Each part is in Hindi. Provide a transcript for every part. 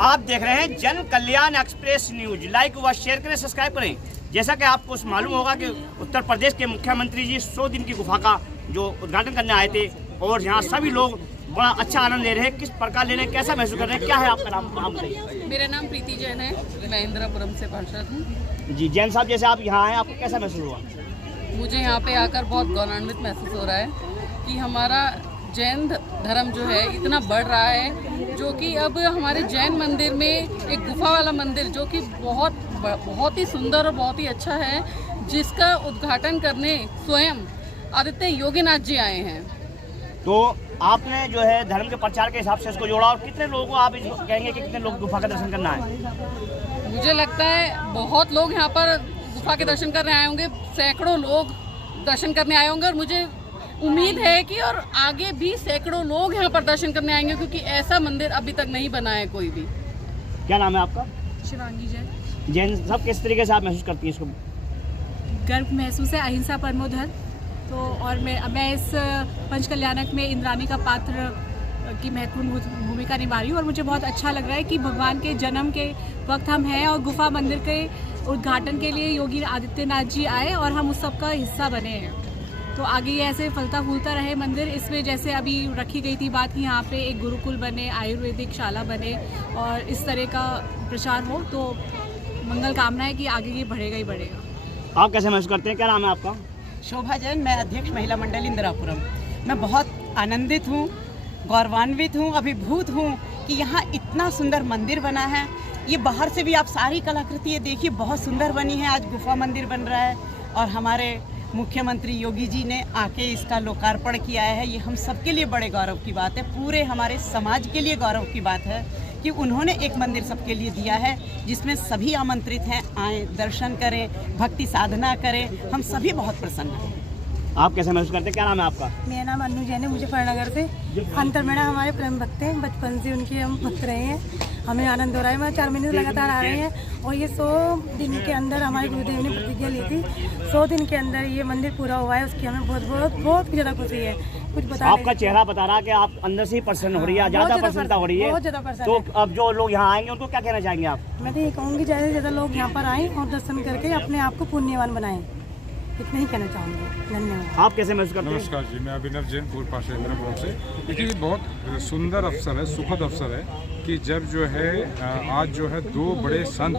आप देख रहे हैं जन कल्याण एक्सप्रेस न्यूज। लाइक व शेयर करें, सब्सक्राइब करें। जैसा कि आपको मालूम होगा कि उत्तर प्रदेश के मुख्यमंत्री जी 100 दिन की गुफा का जो उद्घाटन करने आए थे और यहाँ सभी लोग बड़ा अच्छा आनंद ले रहे हैं। किस प्रकार ले रहे हैं, कैसा महसूस कर रहे हैं, क्या है आपका नाम बताइए। मेरा नाम प्रीति जैन है, मैं इंदिरापुरम से पार्षद हूँ। जी जैन साहब, जैसे आप यहाँ आए आपको कैसा महसूस हुआ? मुझे यहाँ पे आकर बहुत गौरवान्वित महसूस हो रहा है कि हमारा जैन धर्म जो है इतना बढ़ रहा है, जो कि अब हमारे जैन मंदिर में एक गुफा वाला मंदिर जो कि बहुत ही सुंदर और बहुत ही अच्छा है, जिसका उद्घाटन करने स्वयं आदित्य योगीनाथ जी आए हैं। तो आपने जो है धर्म के प्रचार के हिसाब से इसको जोड़ा, और कितने लोगों को आप कहेंगे कि कितने लोग गुफा का दर्शन करना है? मुझे लगता है बहुत लोग यहाँ पर गुफा के दर्शन करने आए होंगे, सैकड़ों लोग दर्शन करने आए होंगे, और मुझे उम्मीद है कि और आगे भी सैकड़ों लोग यहाँ पर दर्शन करने आएंगे, क्योंकि ऐसा मंदिर अभी तक नहीं बना है कोई भी। क्या नाम है आपका? शिवांगी जैन। जैन साहब, किस तरीके से आप महसूस करती हैं इसको? गर्व महसूस है, अहिंसा परमो धर्म। तो और मैं इस पंच कल्याणक में इंद्राणी का पात्र की महत्वपूर्ण भूमिका निभा रही हूँ, और मुझे बहुत अच्छा लग रहा है कि भगवान के जन्म के वक्त हम हैं और गुफा मंदिर के उद्घाटन के लिए योगी आदित्यनाथ जी आए और हम उस सब का हिस्सा बने हैं। तो आगे ये ऐसे फलता फूलता रहे मंदिर। इसमें जैसे अभी रखी गई थी बात कि यहाँ पे एक गुरुकुल बने, आयुर्वेदिक शाला बने और इस तरह का प्रचार हो, तो मंगल कामना है कि आगे ये बढ़ेगा ही बढ़ेगा। आप कैसे महसूस करते हैं? क्या नाम है आपका? शोभा जैन, मैं अध्यक्ष महिला मंडल इंदिरापुरम। मैं बहुत आनंदित हूँ, गौरवान्वित हूँ, अभिभूत हूँ कि यहाँ इतना सुंदर मंदिर बना है। ये बाहर से भी आप सारी कलाकृति ये देखिए, बहुत सुंदर बनी है। आज गुफा मंदिर बन रहा है और हमारे मुख्यमंत्री योगी जी ने आके इसका लोकार्पण किया है। ये हम सबके लिए बड़े गौरव की बात है, पूरे हमारे समाज के लिए गौरव की बात है कि उन्होंने एक मंदिर सबके लिए दिया है जिसमें सभी आमंत्रित हैं, आएँ, दर्शन करें, भक्ति साधना करें। हम सभी बहुत प्रसन्न हैं। आप कैसे महसूस करते हैं? क्या नाम है आपका? मेरा नाम अन्नू जैन है, मुझे फरनगर से। अंतरमेड़ा हमारे प्रेम भक्त हैं, बचपन से उनके हम भक्त रहे हैं। हमें आनंद हो रहा है। मैं 4 महीने से लगातार आ रहे हैं और ये 100 दिन के अंदर हमारे गुरुदेव ने प्रतिज्ञा ली थी, 100 दिन के अंदर ये मंदिर पूरा हुआ है। उसकी हमें बहुत ज़्यादा खुशी है। कुछ बता, आपका चेहरा बता रहा है कि आप अंदर से ही प्रसन्न हो रही है, ज़्यादा प्रसन्नता हो रही है, बहुत ज़्यादा प्रसन्न। तो अब जो लोग यहाँ आएंगे उनको क्या कहना चाहेंगे आप? मैं तो ये कहूँगी ज़्यादा से ज़्यादा लोग यहाँ पर आएँ और दर्शन करके अपने आप को पुण्यवान बनाएं, इतना ही कहना चाहूँगी। धन्यवाद। आप कैसे महसूस करते हैं? नमस्कार जी, मैं अभिनव जैन, पूर्व पार्षद इंदिरापुरम से। देखिए, बहुत सुंदर अवसर है, सुखद अवसर है कि जब जो है आज जो है 2 बड़े संत,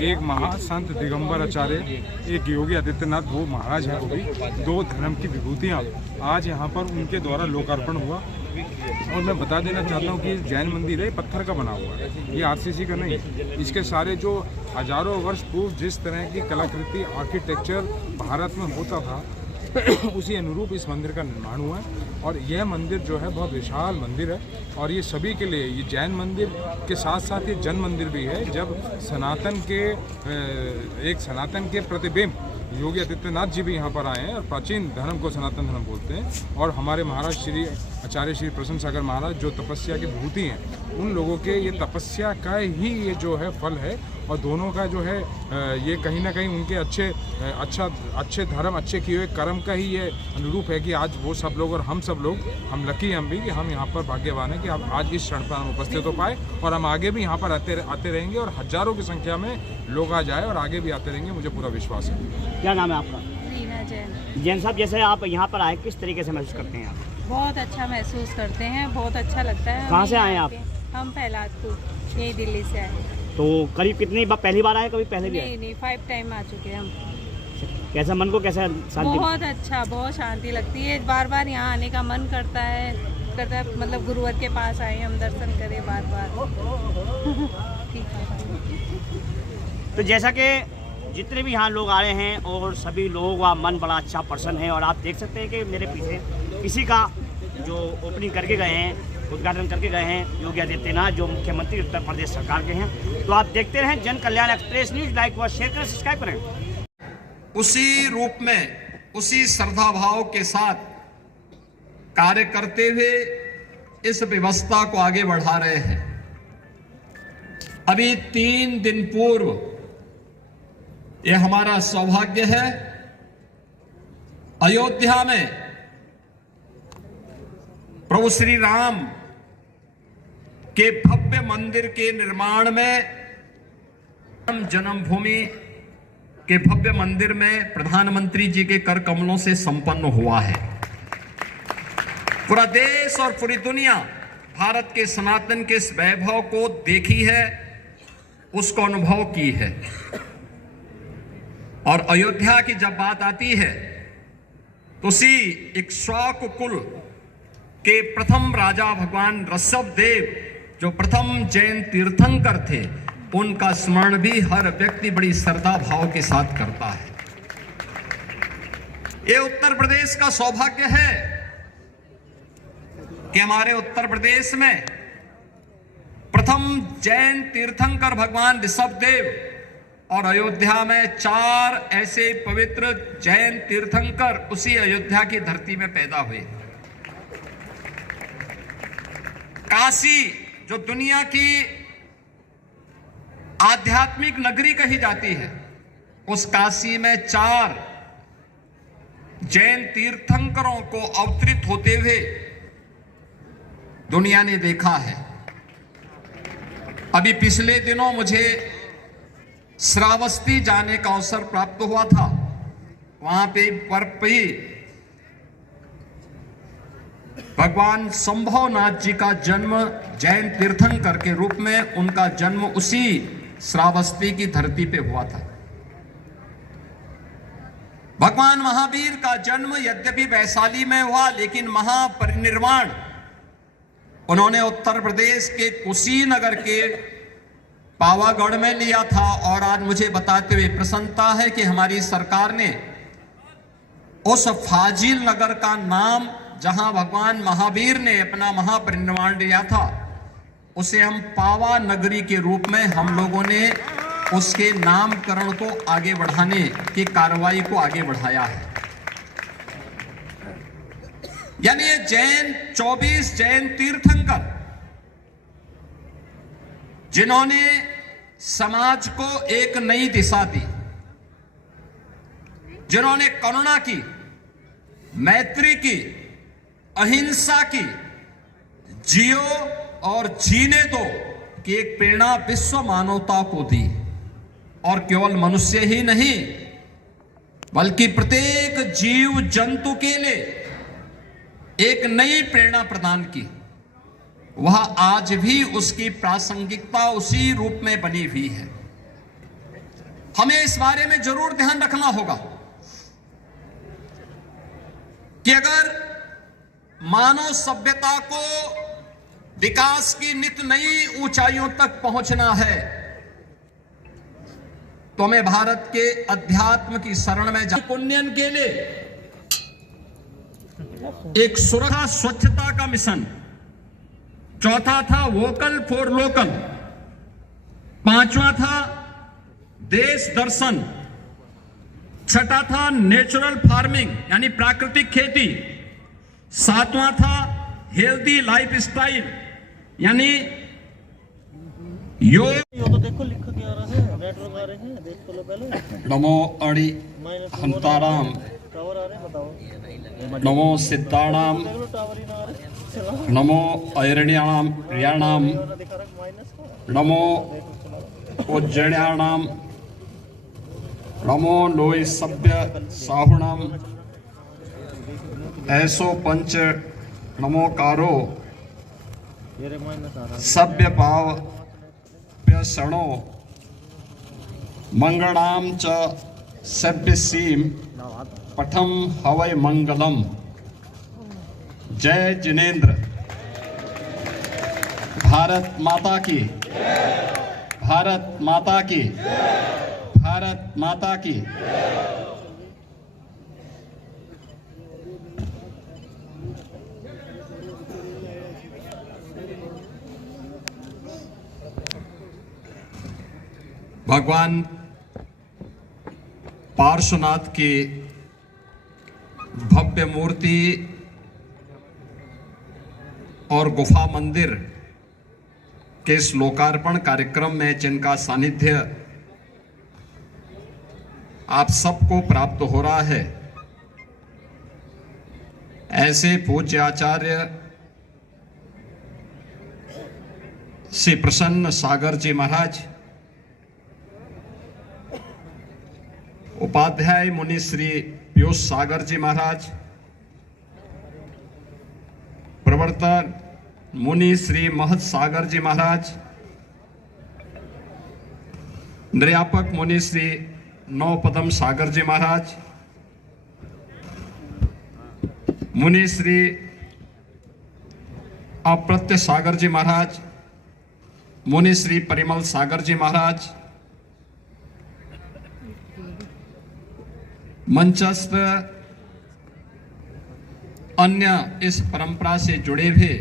एक महासंत दिगंबर आचार्य, एक योगी आदित्यनाथ, वो महाराज हैं, वो भी 2 धर्म की विभूतियाँ आज यहाँ पर उनके द्वारा लोकार्पण हुआ। और मैं बता देना चाहता हूँ कि जैन मंदिर है, पत्थर का बना हुआ है, ये आरसीसी का नहीं है। इसके सारे जो हजारों वर्ष पूर्व जिस तरह की कलाकृति, आर्किटेक्चर भारत में होता था उसी अनुरूप इस मंदिर का निर्माण हुआ है। और यह मंदिर जो है बहुत विशाल मंदिर है और ये सभी के लिए, ये जैन मंदिर के साथ साथ ये जन मंदिर भी है। जब सनातन के प्रतिबिंब योगी आदित्यनाथ जी भी यहाँ पर आए हैं और प्राचीन धर्म को सनातन धर्म बोलते हैं, और हमारे महाराज श्री आचार्य श्री प्रसन्न सागर महाराज जो तपस्या की विभूति हैं, उन लोगों के ये तपस्या का ही ये जो है फल है। और दोनों का जो है ये कहीं ना कहीं उनके अच्छे धर्म, अच्छे किए हुए कर्म का ही ये अनुरूप है कि आज वो सब लोग और हम सब लोग, हम लकी हम भी कि हम यहाँ पर भाग्यवान हैं कि हम आज इस क्षण पर हम उपस्थित हो पाए, और हम आगे भी यहाँ पर आते रहेंगे और हजारों की संख्या में लोग आ जाए और आगे भी आते रहेंगे, मुझे पूरा विश्वास है। क्या नाम है आपका? रीना जैन। जैन साहब, जैसे आप यहाँ पर आए, किस तरीके से महसूस करते हैं आप? बहुत अच्छा महसूस करते हैं, बहुत अच्छा लगता है। कहाँ से आए आप? हम प्रहलादपुर, यही दिल्ली से आए। तो करीब कितनी पहली बार आए, कभी पहले भी आए? नहीं, 5 टाइम आ चुके हैं हम। कैसा मन को, कैसा शांति? बहुत अच्छा, बहुत शांति लगती है। बार बार यहाँ आने का मन करता है मतलब गुरुवर के पास आए, हम दर्शन करें बार बार। ठीक है। तो जैसा कि जितने भी यहाँ लोग आ रहे हैं और सभी लोगों का मन बड़ा अच्छा प्रसन्न है, और आप देख सकते हैं कि मेरे पीछे किसी का जो ओपनिंग करके गए हैं, उद्घाटन करके गए हैं योगी आदित्यनाथ, जो मुख्यमंत्री उत्तर प्रदेश सरकार के हैं। तो आप देखते रहें जन कल्याण एक्सप्रेस न्यूज। लाइक व शेयर करें, सब्सक्राइब करें। उसी रूप में, उसी श्रद्धा भाव के साथ कार्य करते हुए इस व्यवस्था को आगे बढ़ा रहे हैं। अभी 3 दिन पूर्व यह हमारा सौभाग्य है, अयोध्या में प्रभु श्री राम के भव्य मंदिर के निर्माण में, जन्मभूमि के भव्य मंदिर में प्रधानमंत्री जी के कर कमलों से संपन्न हुआ है। पूरा देश और पूरी दुनिया भारत के सनातन के इस वैभव को देखी है, उसको अनुभव की है। और अयोध्या की जब बात आती है तो उसी इक्ष्वाकु कुल के प्रथम राजा भगवान ऋषभ देव, जो प्रथम जैन तीर्थंकर थे, उनका स्मरण भी हर व्यक्ति बड़ी श्रद्धा भाव के साथ करता है। ये उत्तर प्रदेश का सौभाग्य है कि हमारे उत्तर प्रदेश में प्रथम जैन तीर्थंकर भगवान ऋषभ देव और अयोध्या में 4 ऐसे पवित्र जैन तीर्थंकर उसी अयोध्या की धरती में पैदा हुए। काशी, जो दुनिया की आध्यात्मिक नगरी कही जाती है, उस काशी में 4 जैन तीर्थंकरों को अवतरित होते हुए दुनिया ने देखा है। अभी पिछले दिनों मुझे श्रावस्ती जाने का अवसर प्राप्त हुआ था। वहां पे भगवान संभवनाथ जी का जन्म जैन तीर्थंकर के रूप में, उनका जन्म उसी श्रावस्ती की धरती पे हुआ था। भगवान महावीर का जन्म यद्यपि वैशाली में हुआ, लेकिन महापरिनिर्वाण उन्होंने उत्तर प्रदेश के कुशीनगर के पावागढ़ में लिया था। और आज मुझे बताते हुए प्रसन्नता है कि हमारी सरकार ने उस फाजिल नगर का नाम, जहां भगवान महावीर ने अपना महापरिनिर्वाण लिया था, उसे हम पावा नगरी के रूप में हम लोगों ने उसके नामकरण को आगे बढ़ाने की कार्रवाई को आगे बढ़ाया है। यानी ये 24 जैन तीर्थंकर जिन्होंने समाज को एक नई दिशा दी, जिन्होंने करुणा की, मैत्री की, अहिंसा की, जियो और जीने दो की एक प्रेरणा विश्व मानवता को दी। और केवल मनुष्य ही नहीं, बल्कि प्रत्येक जीव जंतु के लिए एक नई प्रेरणा प्रदान की। वह आज भी उसकी प्रासंगिकता उसी रूप में बनी हुई है। हमें इस बारे में जरूर ध्यान रखना होगा कि अगर मानव सभ्यता को विकास की नित नई ऊंचाइयों तक पहुंचना है, तो हमें भारत के अध्यात्म की शरण में उन्नयन के लिए एक सुरक्षा स्वच्छता का मिशन, चौथा था वोकल फॉर लोकल, पांचवा था देश दर्शन, छठा था नेचुरल फार्मिंग यानी प्राकृतिक खेती, सातवां था हेल्दी लाइफ स्टाइल यानी योग। नमो अणि हंताराम, नमो सिद्धाणाम, नमो ऐरण्याणाम रियाणाम, नमो उज्जैन्याणाम, नमो लोय सभ्य साहुणाम, ऐसो पंच नमोकारो सभ्य पाव प्यसणो मंगलाम च सभ्य सीम पठम हवै मंगलम। जय जिनेन्द्र। भारत माता की, भारत माता की, भारत माता की। भगवान पार्श्वनाथ की भव्य मूर्ति और गुफा मंदिर के इस लोकार्पण कार्यक्रम में जिनका सानिध्य आप सबको प्राप्त हो रहा है, ऐसे पूज्य आचार्य श्री प्रसन्न सागर जी महाराज, उपाध्याय मुनि श्री पीयूष सागर जी महाराज, प्रवर्तन मुनि श्री महत सागर जी महाराज, निर्यापक मुनि श्री नवपदम सागर जी महाराज, मुनि श्री अप्रत्य सागर जी महाराज, मुनि श्री परिमल सागर जी महाराज, मंचस्थ अन्य इस परंपरा से जुड़े हुए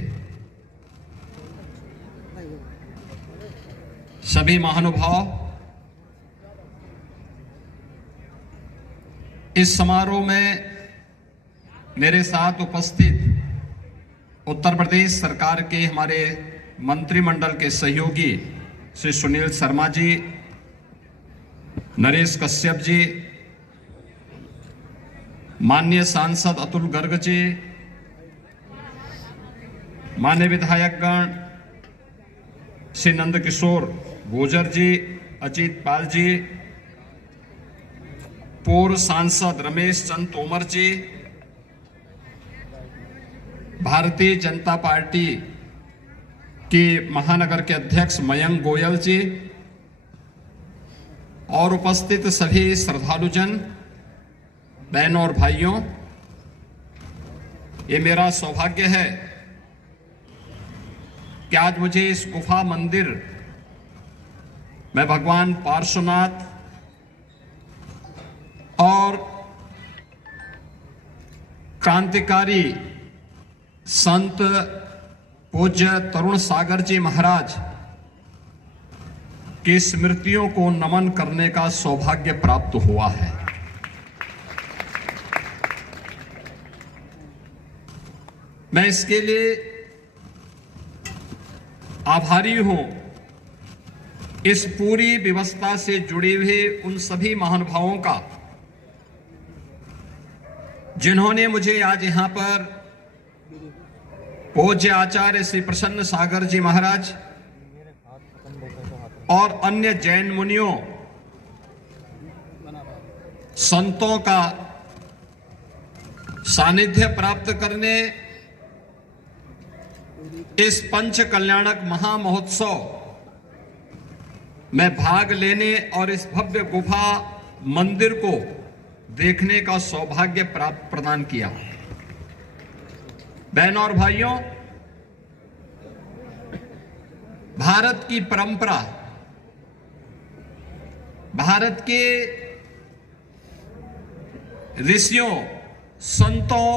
सभी महानुभाव, इस समारोह में मेरे साथ उपस्थित उत्तर प्रदेश सरकार के हमारे मंत्रिमंडल के सहयोगी श्री सुनील शर्मा जी, नरेश कश्यप जी, माननीय सांसद अतुल गर्ग जी, माननीय विधायकगण श्री नंदकिशोर गुर्जर जी, अजीत पाल जी, पूर्व सांसद रमेश चंद तोमर जी, भारतीय जनता पार्टी के महानगर के अध्यक्ष मयंक गोयल जी और उपस्थित सभी श्रद्धालुजन, बहनों और भाइयों, ये मेरा सौभाग्य है कि आज मुझे इस गुफा मंदिर में भगवान पार्श्वनाथ और क्रांतिकारी संत पूज्य तरुण सागर जी महाराज की स्मृतियों को नमन करने का सौभाग्य प्राप्त हुआ है। मैं इसके लिए आभारी हूं इस पूरी व्यवस्था से जुड़े हुए उन सभी महानुभावों का जिन्होंने मुझे आज यहां पर पूज्य आचार्य श्री प्रसन्न सागर जी महाराज और अन्य जैन मुनियों संतों का सानिध्य प्राप्त करने, इस पंच कल्याणक महामहोत्सव में भाग लेने और इस भव्य गुफा मंदिर को देखने का सौभाग्य प्राप्त प्रदान किया। बहनों और भाइयों, भारत की परंपरा, भारत के ऋषियों, संतों,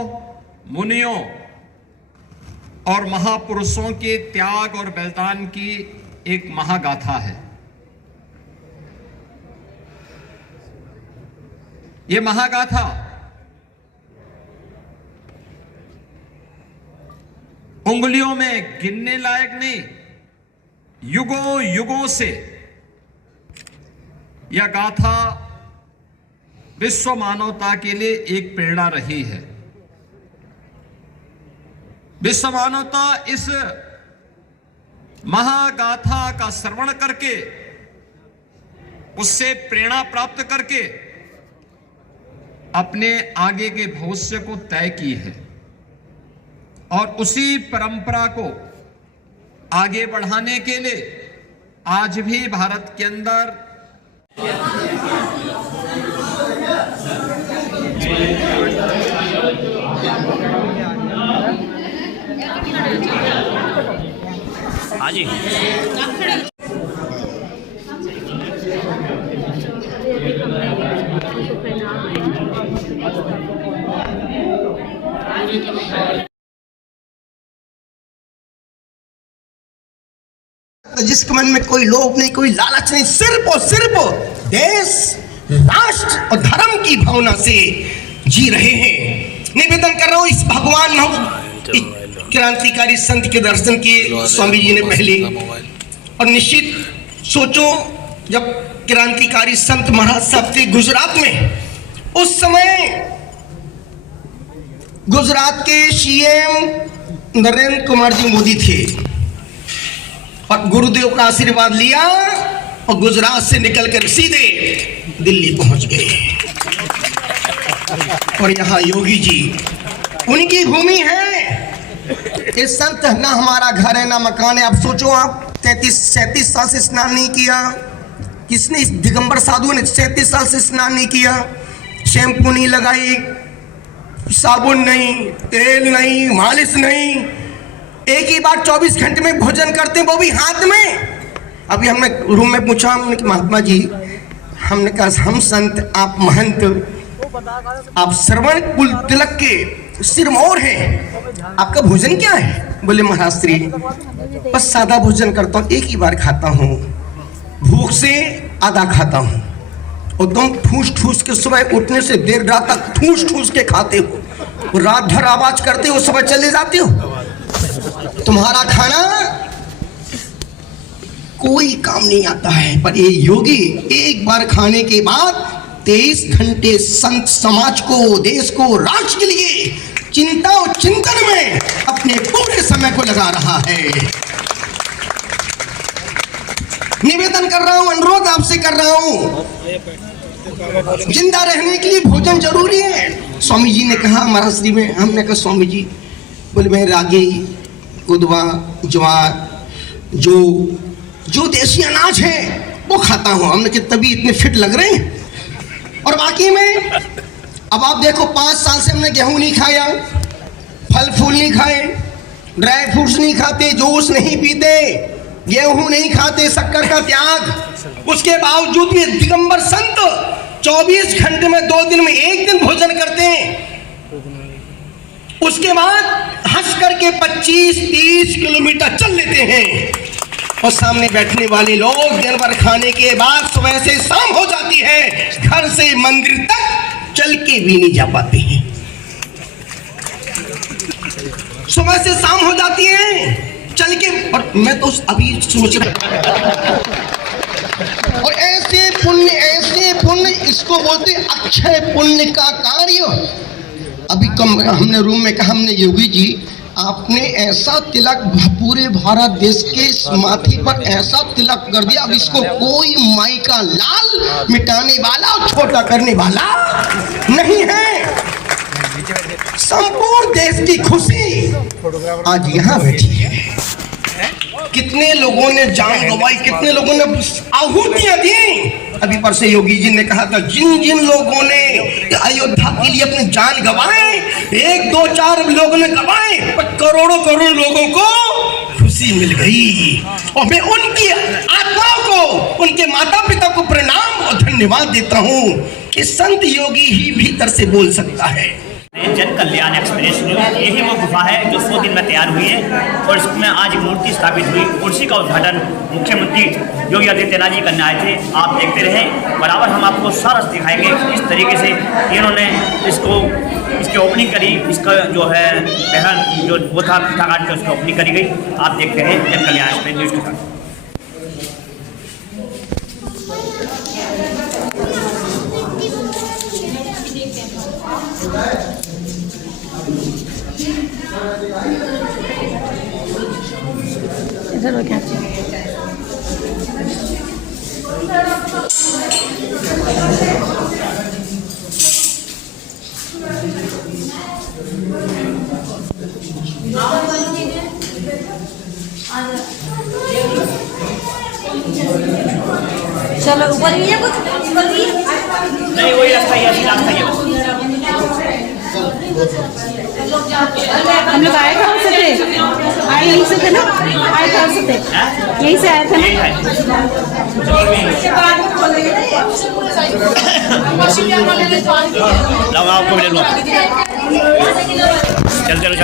मुनियों और महापुरुषों के त्याग और बलिदान की एक महागाथा है। ये महागाथा उंगलियों में गिनने लायक नहीं, युगों युगों से यह गाथा विश्व मानवता के लिए एक प्रेरणा रही है। विश्व मानवता इस महागाथा का श्रवण करके, उससे प्रेरणा प्राप्त करके अपने आगे के भविष्य को तय की है और उसी परंपरा को आगे बढ़ाने के लिए आज भी भारत के अंदर हाँ जी, जिसके मन में कोई लोभ नहीं, कोई लालच नहीं, सिर्फ और सिर्फ देश, राष्ट्र और धर्म की भावना से जी रहे हैं। निवेदन कर रहा हूं इस भगवान क्रांतिकारी संत के दर्शन किए स्वामी जी ने पहले, और निश्चित सोचो जब क्रांतिकारी संत महाराज साहब थे गुजरात में, उस समय गुजरात के सीएम नरेंद्र कुमार जी मोदी थे और गुरुदेव का आशीर्वाद लिया और गुजरात से निकलकर सीधे दिल्ली पहुंच गए। और यहाँ योगी जी उनकी भूमि है। ये संत ना हमारा घर है ना मकान है। आप सोचो, आप 37 साल से स्नान नहीं किया। किसने, इस दिगंबर साधु ने 37 साल से स्नान नहीं किया, शैम्पू नहीं लगाई, साबुन नहीं, तेल नहीं, मालिश नहीं, एक ही बार 24 घंटे में भोजन करते हैं, वो भी हाथ में। अभी हमने रूम में पूछा, हमने कि महात्मा जी, हमने कहा हम संत, आप महंत, आप श्रवण कुल तिलक के सिरमौर हैं, आपका भोजन क्या है? बोले महाराज श्री बस सादा भोजन करता हूँ, एक ही बार खाता हूँ, भूख से आधा खाता हूँ, और तुम ठूस ठूस के सुबह उठने से देर रात तक ठूस ठूस के खाते हो, रात भर आवाज करते हो, सुबह चले जाते हो। तुम्हारा खाना कोई काम नहीं आता है। पर ये योगी एक बार खाने के बाद 23 घंटे संत समाज को, देश को, राष्ट्र के लिए चिंता और चिंतन में अपने पूरे समय को लगा रहा है। निवेदन कर रहा हूं, अनुरोध आपसे कर रहा हूं, जिंदा रहने के लिए भोजन जरूरी है। स्वामी जी ने कहा महाराष्ट्री में, हमने कहा स्वामी जी, बोले मैं रागी, कुदवा, ज्वार, जो देसी अनाज है वो खाता हूं। हमने कहा तभी इतने फिट लग रहे हैं। और बाकी में अब आप देखो, 5 साल से हमने गेहूं नहीं खाया, फल फूल नहीं खाए, ड्राई फ्रूट्स नहीं खाते, जूस नहीं पीते, गेहूं नहीं खाते, शक्कर का त्याग। उसके बावजूद भी दिगंबर संत 24 घंटे में 2 दिन में 1 दिन भोजन करते हैं। उसके बाद हंस करके 25-30 किलोमीटर चल लेते हैं। और सामने बैठने वाले लोग दिन भर खाने के बाद सुबह से शाम हो जाती है, घर से मंदिर तक चल के भी नहीं जा पाते हैं। सुबह से शाम हो जाती है चल के। और मैं तो अभी सोच रहा, और ऐसे पुण्य इसको बोलते अक्षय पुण्य का कार्य। अभी हमने रूम में कहा, हमने योगी जी आपने ऐसा तिलक पूरे भारत देश के माथे पर ऐसा तिलक कर दिया, अब इसको कोई माई का लाल मिटाने वाला और छोटा करने वाला नहीं है। संपूर्ण देश की खुशी आज यहाँ बैठी है। कितने लोगों ने जान गंवाई, कितने लोगों ने आहुतियां दी। अभी पर से योगी जी ने कहा था, जिन लोगों ने अयोध्या के लिए अपनी जान गंवाए, 1, 2, 4 लोगों ने गंवाए, पर करोड़ों लोगों को खुशी मिल गई। और मैं उनकी आत्माओं को, उनके माता पिता को प्रणाम और धन्यवाद देता हूँ कि संत योगी ही भीतर से बोल सकता है। जन कल्याण एक्सप्रेस यही वो गुफा है जो 100 दिन में तैयार हुई है, और इसमें आज मूर्ति स्थापित हुई। उसी का उद्घाटन मुख्यमंत्री योगी आदित्यनाथ जी करने आए थे। आप देखते रहें, बराबर हम आपको सारा दिखाएंगे किस तरीके से इन्होंने इसकी ओपनिंग करी। इसका जो है पहल जो वो था पिठाघाट पे, उसकी ओपनिंग करी गई। आप देखते हैं जन कल्याण एक्सप्रेस न्यूज़ के साथ। चलो ऊपर भी है कुछ, नहीं वही रास्ता ही है, रास्ता ही है। हम लोग आए कहाँ से थे? आए यहीं से थे ना? आए कहाँ से थे? यहीं से आए थे ना? लाओ आपको ले लो, चलो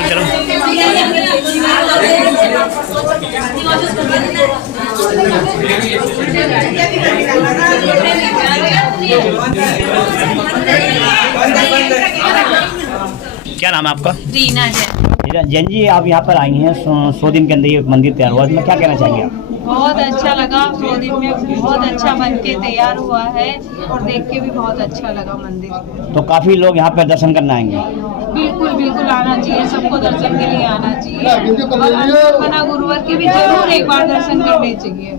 क्या नाम है आपका? रीना जैन। जैन जी, आप यहाँ पर आई हैं 100 दिन के अंदर ये मंदिर तैयार हुआ, इसमें क्या कहना चाहेंगे आप? बहुत अच्छा लगा। 2 दिन में बहुत अच्छा बन के तैयार हुआ है और देख के भी बहुत अच्छा लगा मंदिर। तो काफ़ी लोग यहाँ पर दर्शन करने आएंगे। बिल्कुल बिल्कुल आना चाहिए, सबको दर्शन के लिए आना चाहिए और गुरुवार के भी जरूर एक बार दर्शन करने चाहिए।